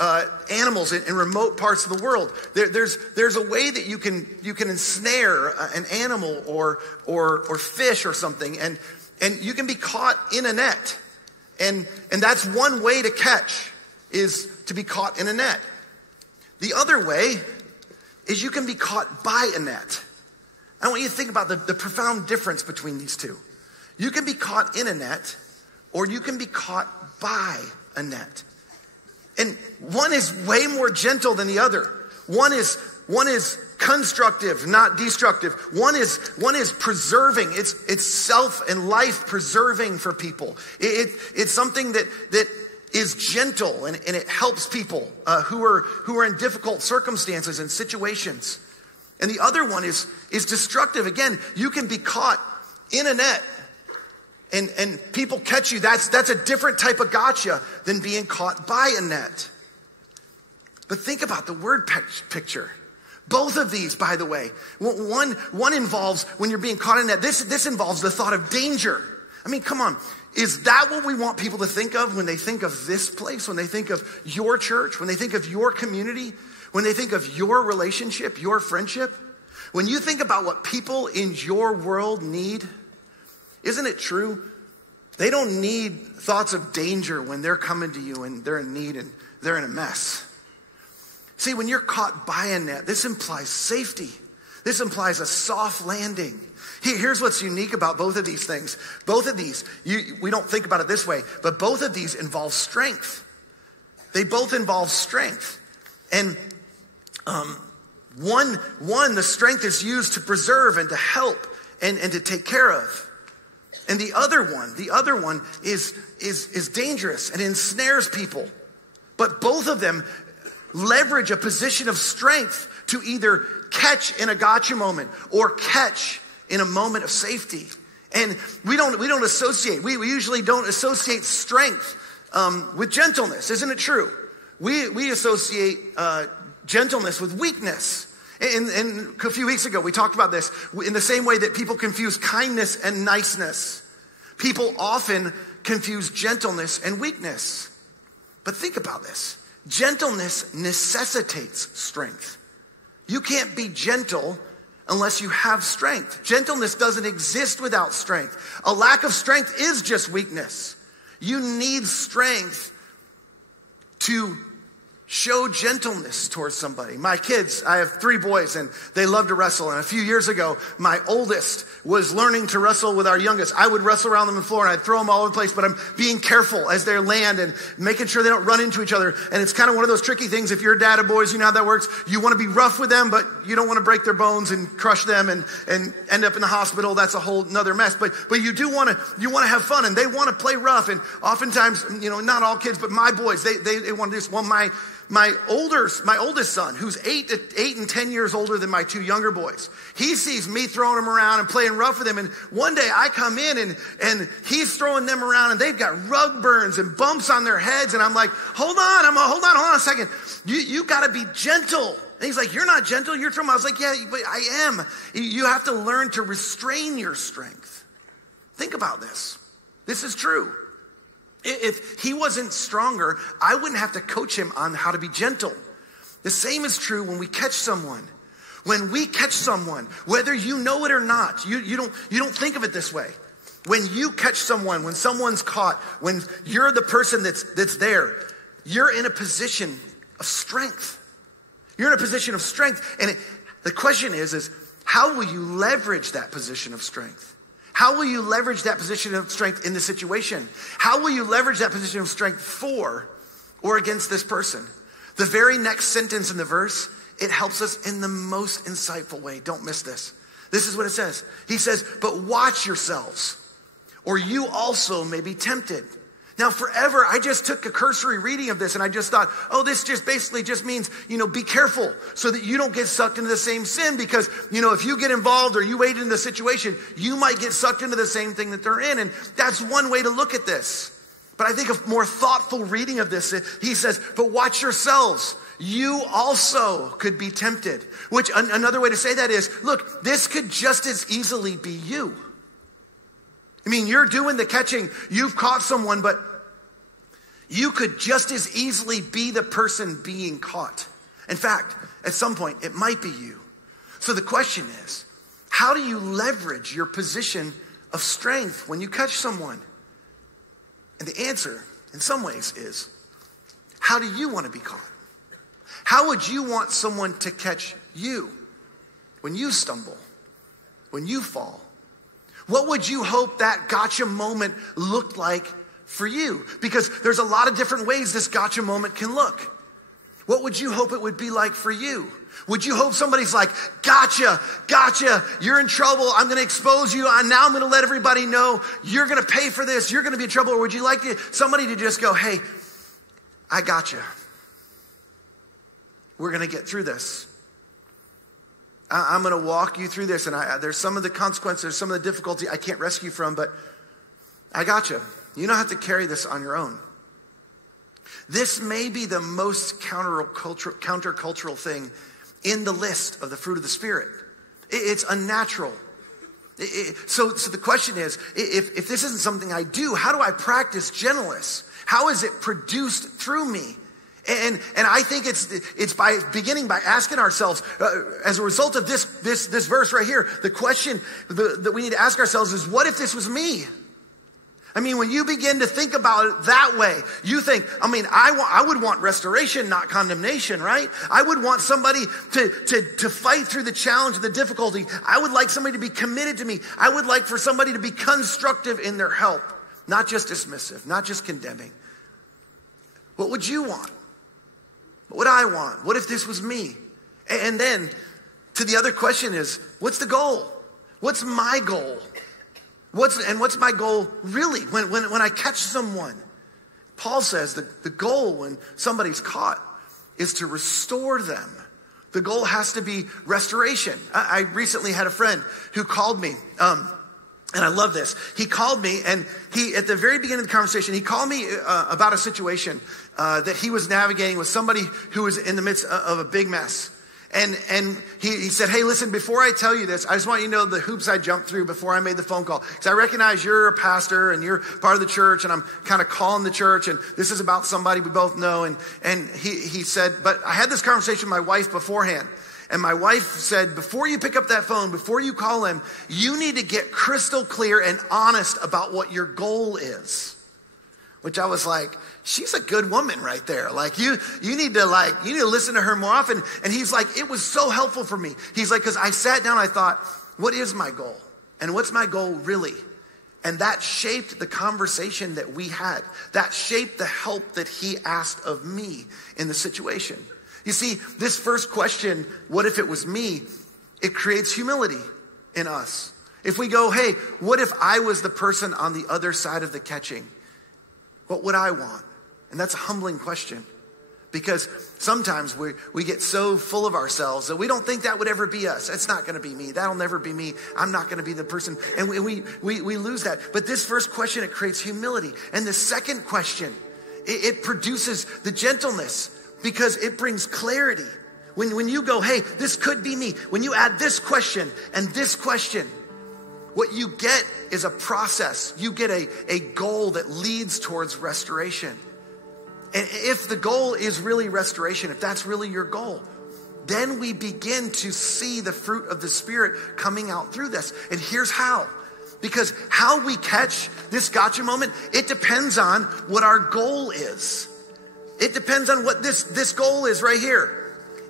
animals in remote parts of the world, there's a way that you can ensnare an animal or fish or something, and you can be caught in a net, and that's one way to catch, is to be caught in a net. The other way is you can be caught by a net. I want you to think about the profound difference between these two. You can be caught in a net, or you can be caught by a net. And one is way more gentle than the other. One is constructive, not destructive. One is preserving. It's self and life preserving for people. It's something that is gentle and it helps people who are in difficult circumstances and situations. And the other one is destructive. Again, you can be caught in a net and people catch you. That's a different type of gotcha than being caught by a net. But think about the word picture. Both of these, by the way, one involves when you're being caught in a net. This involves the thought of danger. I mean, come on. Is that what we want people to think of when they think of this place, when they think of your church, when they think of your community, when they think of your relationship, your friendship? When you think about what people in your world need, isn't it true? They don't need thoughts of danger when they're coming to you and they're in need and they're in a mess. See, when you're caught by a net, this implies safety. This implies a soft landing. Here's what's unique about both of these things. Both of these, we don't think about it this way, but both of these involve strength. They both involve strength. And one, the strength is used to preserve and to help and to take care of. And the other one is dangerous and ensnares people. But both of them leverage a position of strength to either catch in a gotcha moment or catch in a moment of safety. And we don't associate, we usually don't associate strength with gentleness. Isn't it true? We associate gentleness with weakness. And a few weeks ago, we talked about this in the same way that people confuse kindness and niceness. People often confuse gentleness and weakness. But think about this. Gentleness necessitates strength. You can't be gentle unless you have strength. Gentleness doesn't exist without strength. A lack of strength is just weakness. You need strength to show gentleness towards somebody. My kids, I have 3 boys and they love to wrestle. And a few years ago, my oldest was learning to wrestle with our youngest. I would wrestle around them on the floor and I'd throw them all over the place, but I'm being careful as they land and making sure they don't run into each other. And it's kind of one of those tricky things. If you're a dad of boys, you know how that works. You want to be rough with them, but you don't want to break their bones and crush them and end up in the hospital. That's a whole nother mess. But you do want to have fun and they want to play rough. And oftentimes, not all kids, but my boys, they want to do this. Well, my oldest son, who's 8 and 10 years older than my 2 younger boys, he sees me throwing him around and playing rough with him. And one day I come in and he's throwing them around and they've got rug burns and bumps on their heads. And I'm like, hold on a second. You got to be gentle. And he's like, you're not gentle. You're throwing. I was like, yeah, but I am. You have to learn to restrain your strength. Think about this. This is true. If he wasn't stronger, I wouldn't have to coach him on how to be gentle. The same is true when we catch someone. When we catch someone, whether you know it or not, you don't think of it this way. When you catch someone, when someone's caught, when you're the person that's there, you're in a position of strength. You're in a position of strength. And the question is how will you leverage that position of strength? How will you leverage that position of strength in the situation? How will you leverage that position of strength for or against this person? The very next sentence in the verse, it helps us in the most insightful way. Don't miss this. This is what it says. He says, but watch yourselves, or you also may be tempted. Now, forever, I just took a cursory reading of this and I just thought, this just basically just means, be careful so that you don't get sucked into the same sin because, if you get involved or you wade into the situation, you might get sucked into the same thing that they're in. And that's one way to look at this. But I think a more thoughtful reading of this, he says, but watch yourselves. You also could be tempted. Which another way to say that is, look, this could just as easily be you. I mean, you're doing the catching. You've caught someone, but you could just as easily be the person being caught. In fact, at some point, it might be you. So the question is, how do you leverage your position of strength when you catch someone? And the answer, in some ways, is, how do you want to be caught? How would you want someone to catch you when you stumble, when you fall? What would you hope that gotcha moment looked like for you? Because there's a lot of different ways this gotcha moment can look. What would you hope it would be like for you? Would you hope somebody's like, gotcha, you're in trouble, I'm going to expose you, now I'm going to let everybody know, you're going to pay for this, you're going to be in trouble? Or would you like somebody to just go, hey, I gotcha. We're going to get through this. I'm going to walk you through this, and there's some of the consequences, some of the difficulty I can't rescue from, but I got you. You don't have to carry this on your own. This may be the most countercultural thing in the list of the fruit of the Spirit. It's unnatural. So the question is, if this isn't something I do, how do I practice gentleness? How is it produced through me? And I think it's by beginning by asking ourselves, as a result of this verse right here, the question that we need to ask ourselves is, what if this was me? I mean, when you begin to think about it that way, you think, I would want restoration, not condemnation, right? I would want somebody to fight through the challenge and the difficulty. I would like somebody to be committed to me. I would like for somebody to be constructive in their help, not just dismissive, not just condemning. What would you want? What would I want? What if this was me? And then to the other question is, what's the goal? What's my goal? What's my goal really when I catch someone? Paul says that the goal when somebody's caught is to restore them. The goal has to be restoration. I recently had a friend who called me, and I love this. He called me, and at the very beginning of the conversation, he called me about a situation that he was navigating with somebody who was in the midst of a big mess. And he said, hey, listen, before I tell you this, I just want you to know the hoops I jumped through before I made the phone call. Because I recognize you're a pastor and you're part of the church, and I'm kind of calling the church, and this is about somebody we both know. And he said, but I had this conversation with my wife beforehand. And my wife said, before you pick up that phone, before you call him, you need to get crystal clear and honest about what your goal is. Which I was like, she's a good woman right there. Like you need to listen to her more often. And he's like, it was so helpful for me. He's like, because I sat down, I thought, what is my goal? And what's my goal really? And that shaped the conversation that we had. That shaped the help that he asked of me in the situation. You see, this first question, what if it was me? It creates humility in us. If we go, hey, what if I was the person on the other side of the catching? What would I want? And that's a humbling question, because sometimes we get so full of ourselves that we don't think that would ever be us. It's not going to be me. That'll never be me. I'm not going to be the person. And we lose that. But this first question, it creates humility. And the second question, it produces the gentleness, because it brings clarity. When you go, hey, this could be me. When you add this question and this question, what you get is a process. You get a goal that leads towards restoration. And if the goal is really restoration, if that's really your goal, then we begin to see the fruit of the Spirit coming out through this. And here's how. Because how we catch this gotcha moment, it depends on what our goal is. It depends on what this goal is right here.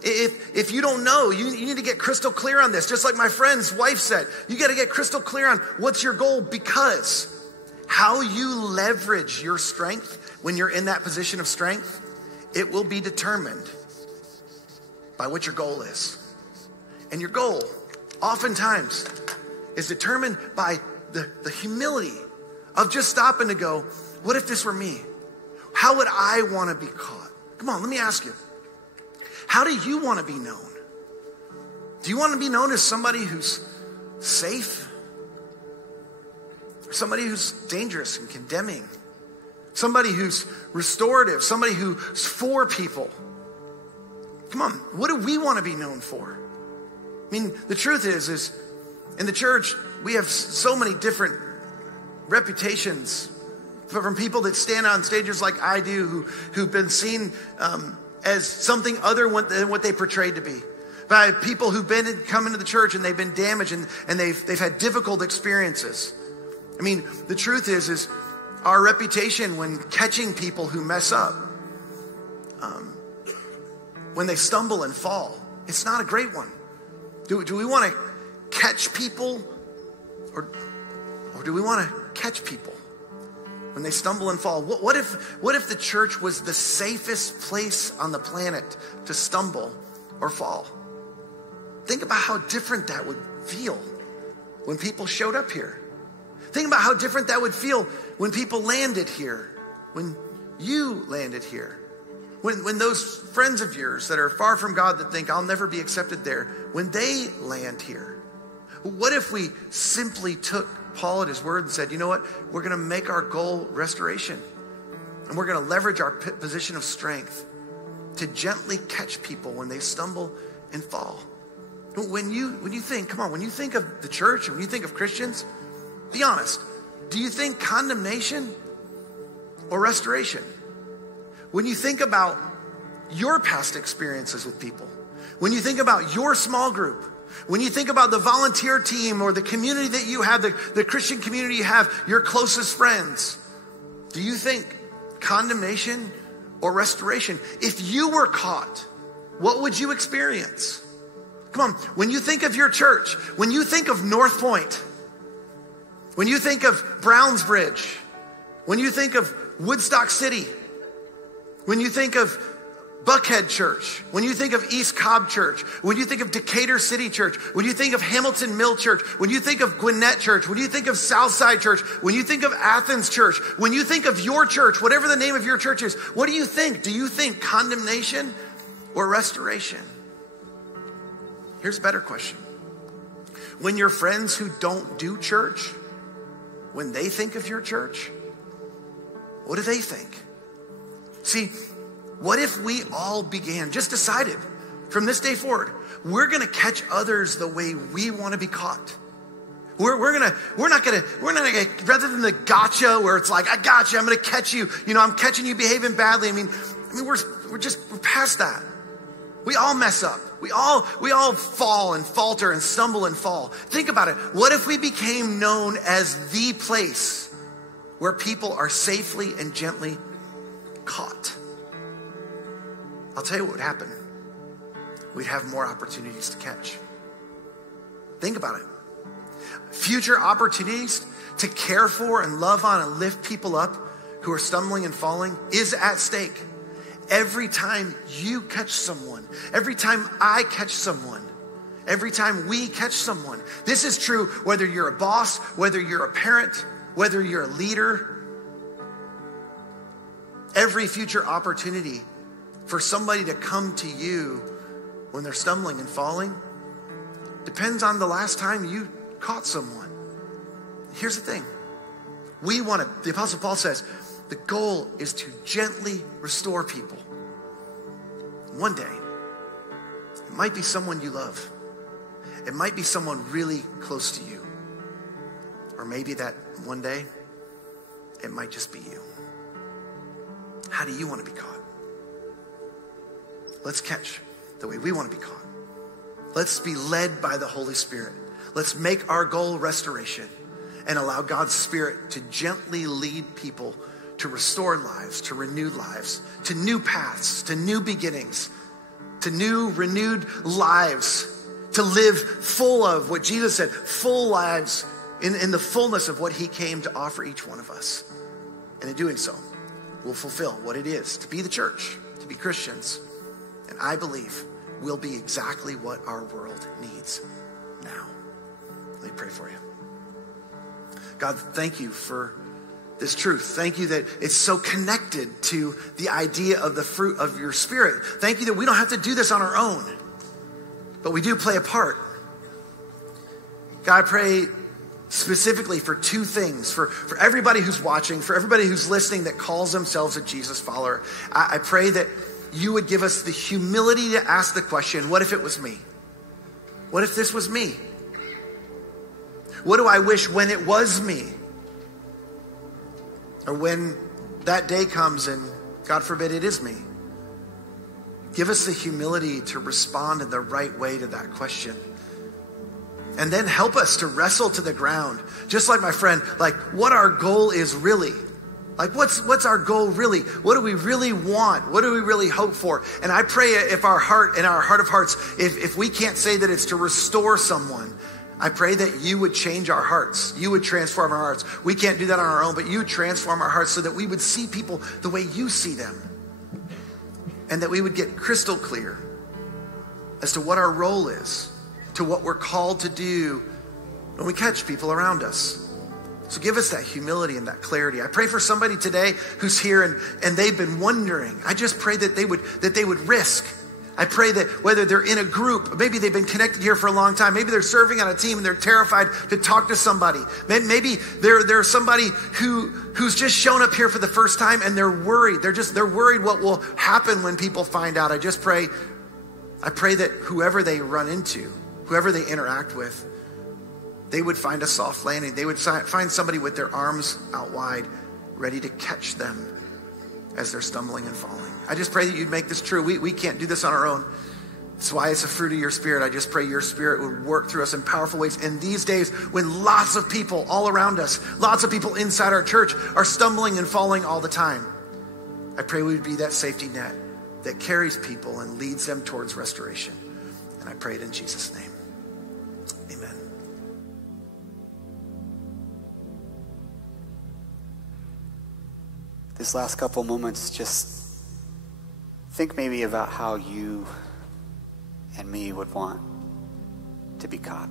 If you don't know, you need to get crystal clear on this. Just like my friend's wife said, you got to get crystal clear on what's your goal, because how you leverage your strength when you're in that position of strength, it will be determined by what your goal is. And your goal oftentimes is determined by the humility of just stopping to go, what if this were me? How would I want to be caught? Come on, let me ask you. How do you want to be known? Do you want to be known as somebody who's safe? Or somebody who's dangerous and condemning? Somebody who's restorative? Somebody who's for people? Come on, what do we want to be known for? I mean, the truth is in the church, we have so many different reputations from people that stand on stages like I do, who've been seen as something other than what they portrayed to be. By people who've come into the church and they've been damaged and they've had difficult experiences. I mean, the truth is our reputation when catching people who mess up, when they stumble and fall, it's not a great one. Do we want to catch people, or do we want to catch people when they stumble and fall? What if the church was the safest place on the planet to stumble or fall? Think about how different that would feel when people showed up here. Think about how different that would feel when people landed here, when you landed here. when those friends of yours that are far from God that think I'll never be accepted there, when they land here, what if we simply took Paul at his word and said, you know what, we're going to make our goal restoration. And we're going to leverage our position of strength to gently catch people when they stumble and fall. When you think, come on, when you think of the church, when you think of Christians, be honest. Do you think condemnation or restoration? When you think about your past experiences with people, when you think about your small group, when you think about the volunteer team or the community that you have, the Christian community you have, your closest friends, do you think condemnation or restoration? If you were caught, what would you experience? Come on, when you think of your church, when you think of North Point, when you think of Brownsbridge, when you think of Woodstock City, when you think of Buckhead Church, when you think of East Cobb Church, when you think of Decatur City Church, when you think of Hamilton Mill Church, when you think of Gwinnett Church, when you think of Southside Church, when you think of Athens Church, when you think of your church, whatever the name of your church is, what do you think? Do you think condemnation or restoration? Here's a better question. When your friends who don't do church, when they think of your church, what do they think? See, what if we all just decided from this day forward, we're going to catch others the way we want to be caught. We're not gonna, rather than the gotcha where it's like, I got you, I'm going to catch you. You know, I'm catching you behaving badly. I mean, we're past that. We all mess up. We all fall and falter and stumble and fall. Think about it. What if we became known as the place where people are safely and gently caught? I'll tell you what would happen. We'd have more opportunities to catch. Think about it. Future opportunities to care for and love on and lift people up who are stumbling and falling is at stake. Every time you catch someone, every time I catch someone, every time we catch someone. This is true whether you're a boss, whether you're a parent, whether you're a leader. Every future opportunity for somebody to come to you when they're stumbling and falling depends on the last time you caught someone. Here's the thing. The Apostle Paul says, the goal is to gently restore people. One day, it might be someone you love. It might be someone really close to you. Or maybe that one day, it might just be you. How do you want to be caught? Let's catch the way we want to be caught. Let's be led by the Holy Spirit. Let's make our goal restoration and allow God's Spirit to gently lead people to restore lives, to renew lives, to new paths, to new beginnings, to new renewed lives, to live full of what Jesus said, full lives in the fullness of what he came to offer each one of us. And in doing so, we'll fulfill what it is to be the church, to be Christians. And I believe we'll be exactly what our world needs now. Let me pray for you. God, thank you for this truth. Thank you that it's so connected to the idea of the fruit of your Spirit. Thank you that we don't have to do this on our own, but we do play a part. God, I pray specifically for two things, for everybody who's watching, for everybody who's listening that calls themselves a Jesus follower. I pray that you would give us the humility to ask the question, what if it was me? What if this was me? What do I wish when it was me? Or when that day comes and, God forbid, it is me. Give us the humility to respond in the right way to that question. And then help us to wrestle to the ground, just like my friend, like what our goal is really. Like what's our goal really? What do we really want? What do we really hope for? And I pray if our heart, in our heart of hearts, if we can't say that it's to restore someone, I pray that you would change our hearts. You would transform our hearts. We can't do that on our own, but you transform our hearts so that we would see people the way you see them. And that we would get crystal clear as to what our role is, to what we're called to do when we catch people around us. So give us that humility and that clarity. I pray for somebody today who's here and they've been wondering. I just pray that they would risk. I pray that whether they're in a group, maybe they've been connected here for a long time, maybe they're serving on a team and they're terrified to talk to somebody. Maybe they're somebody who's just shown up here for the first time and they're worried. They're worried what will happen when people find out. I pray that whoever they run into, whoever they interact with, they would find a soft landing. They would find somebody with their arms out wide, ready to catch them as they're stumbling and falling. I just pray that you'd make this true. We can't do this on our own. That's why it's a fruit of your Spirit. I just pray your Spirit would work through us in powerful ways. In these days when lots of people all around us, lots of people inside our church are stumbling and falling all the time, I pray we would be that safety net that carries people and leads them towards restoration. And I pray it in Jesus' name. Amen. This last couple moments, just think maybe about how you and me would want to be caught.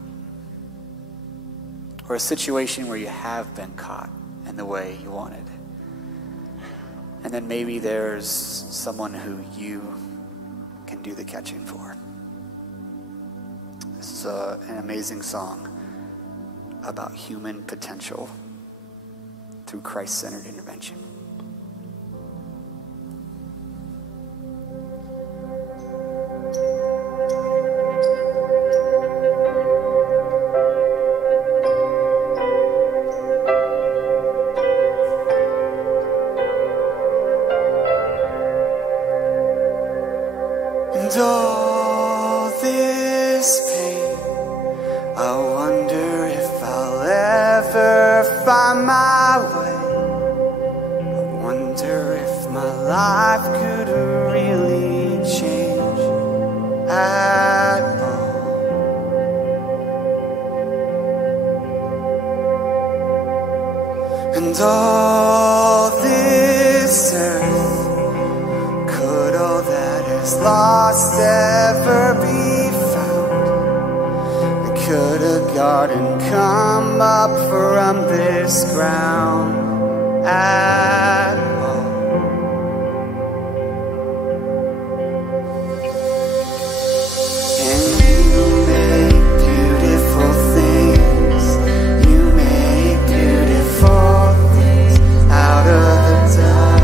Or a situation where you have been caught in the way you wanted. And then maybe there's someone who you can do the catching for. This is an amazing song about human potential through Christ-centered intervention. And all this pain, I wonder if I'll ever find my way. I wonder if my life could really change at all. And all this earth, could all that is lost ever be found? Could a garden come up from this ground at all? And you make beautiful things. You make beautiful things out of the dark.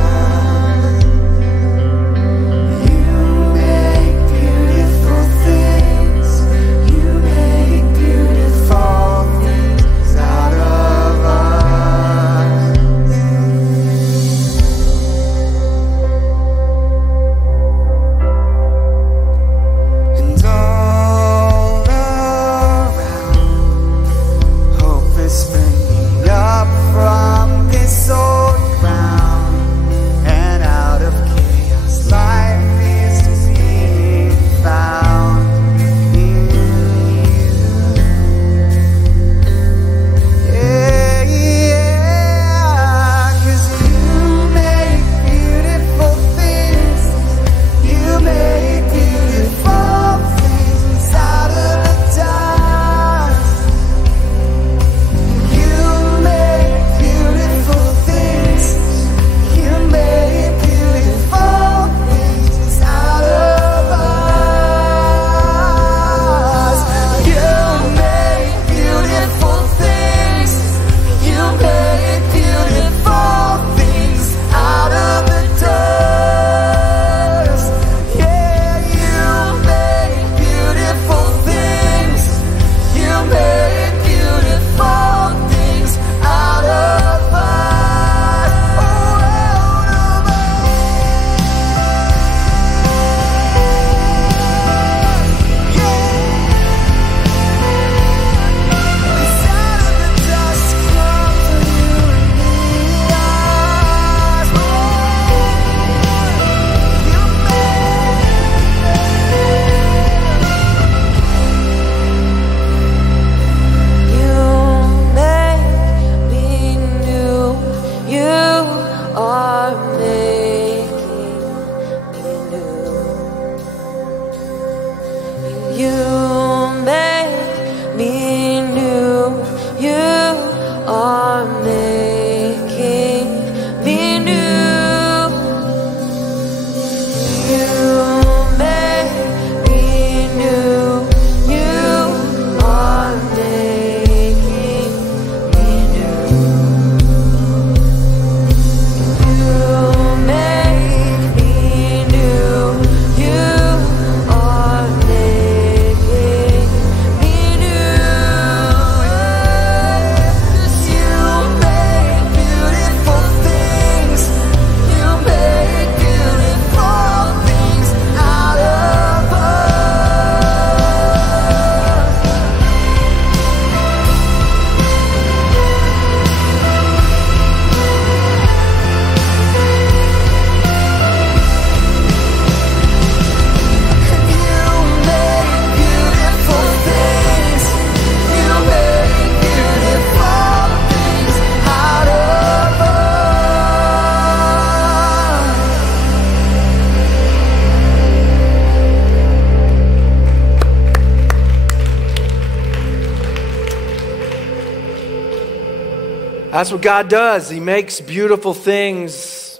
That's what God does. He makes beautiful things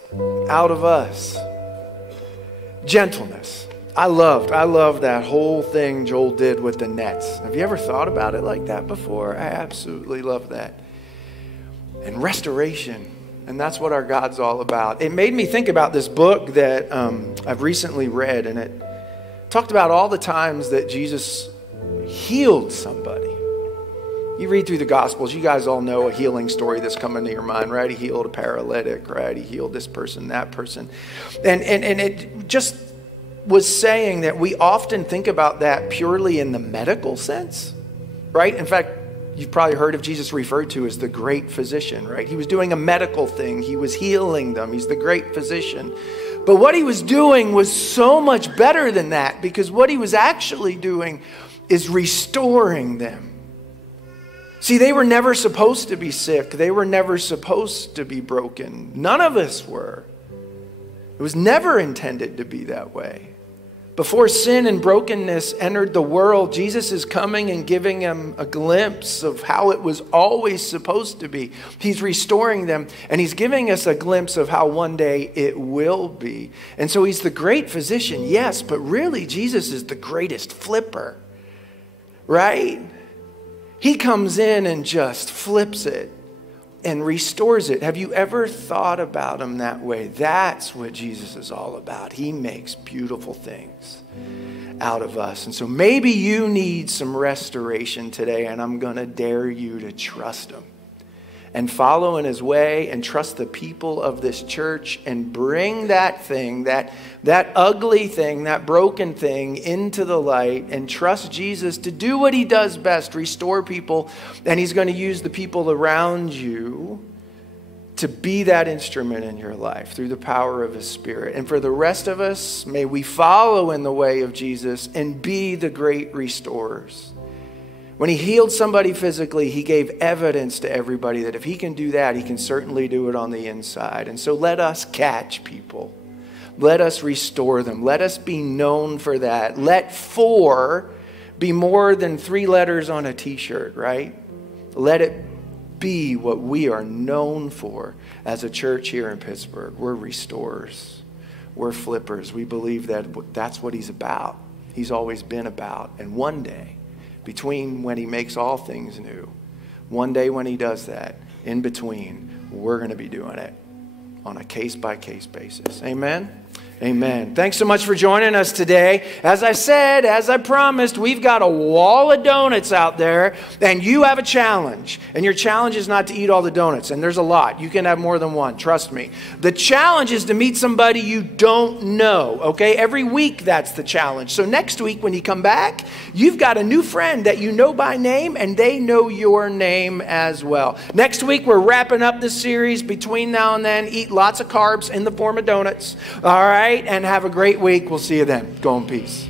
out of us. Gentleness. I love that whole thing Joel did with the nets. Have you ever thought about it like that before? I absolutely love that. And restoration. And that's what our God's all about. It made me think about this book that I've recently read, and it talked about all the times that Jesus healed somebody. You read through the Gospels, you guys all know a healing story that's coming to your mind, right? He healed a paralytic, right? He healed this person, that person. And it just was saying that we often think about that purely in the medical sense, right? In fact, you've probably heard of Jesus referred to as the great physician, right? He was doing a medical thing. He was healing them. He's the great physician. But what he was doing was so much better than that, because what he was actually doing is restoring them. See, they were never supposed to be sick. They were never supposed to be broken. None of us were. It was never intended to be that way. Before sin and brokenness entered the world, Jesus is coming and giving them a glimpse of how it was always supposed to be. He's restoring them, and he's giving us a glimpse of how one day it will be. And so he's the great physician, yes, but really Jesus is the greatest flipper, right? He comes in and just flips it and restores it. Have you ever thought about him that way? That's what Jesus is all about. He makes beautiful things out of us. And so maybe you need some restoration today, and I'm going to dare you to trust him and follow in his way and trust the people of this church and bring that thing, that ugly thing, that broken thing into the light, and trust Jesus to do what he does best, restore people. And he's going to use the people around you to be that instrument in your life through the power of his Spirit. And for the rest of us, may we follow in the way of Jesus and be the great restorers. When he healed somebody physically, he gave evidence to everybody that if he can do that, he can certainly do it on the inside. And so let us catch people. Let us restore them. Let us be known for that. Let 4 be more than 3 letters on a t-shirt, right? Let it be what we are known for as a church here in Pittsburgh. We're restorers. We're flippers. We believe that that's what he's about. He's always been about. And one day, between when he makes all things new, one day when he does that, in between, we're going to be doing it on a case-by-case basis. Amen? Amen. Thanks so much for joining us today. As I said, as I promised, we've got a wall of donuts out there, and you have a challenge. And your challenge is not to eat all the donuts, and there's a lot. You can have more than one, trust me. The challenge is to meet somebody you don't know, okay? Every week, that's the challenge. So next week, when you come back, you've got a new friend that you know by name, and they know your name as well. Next week, we're wrapping up this series. Between now and then, eat lots of carbs in the form of donuts, all right? And have a great week. We'll see you then. Go in peace.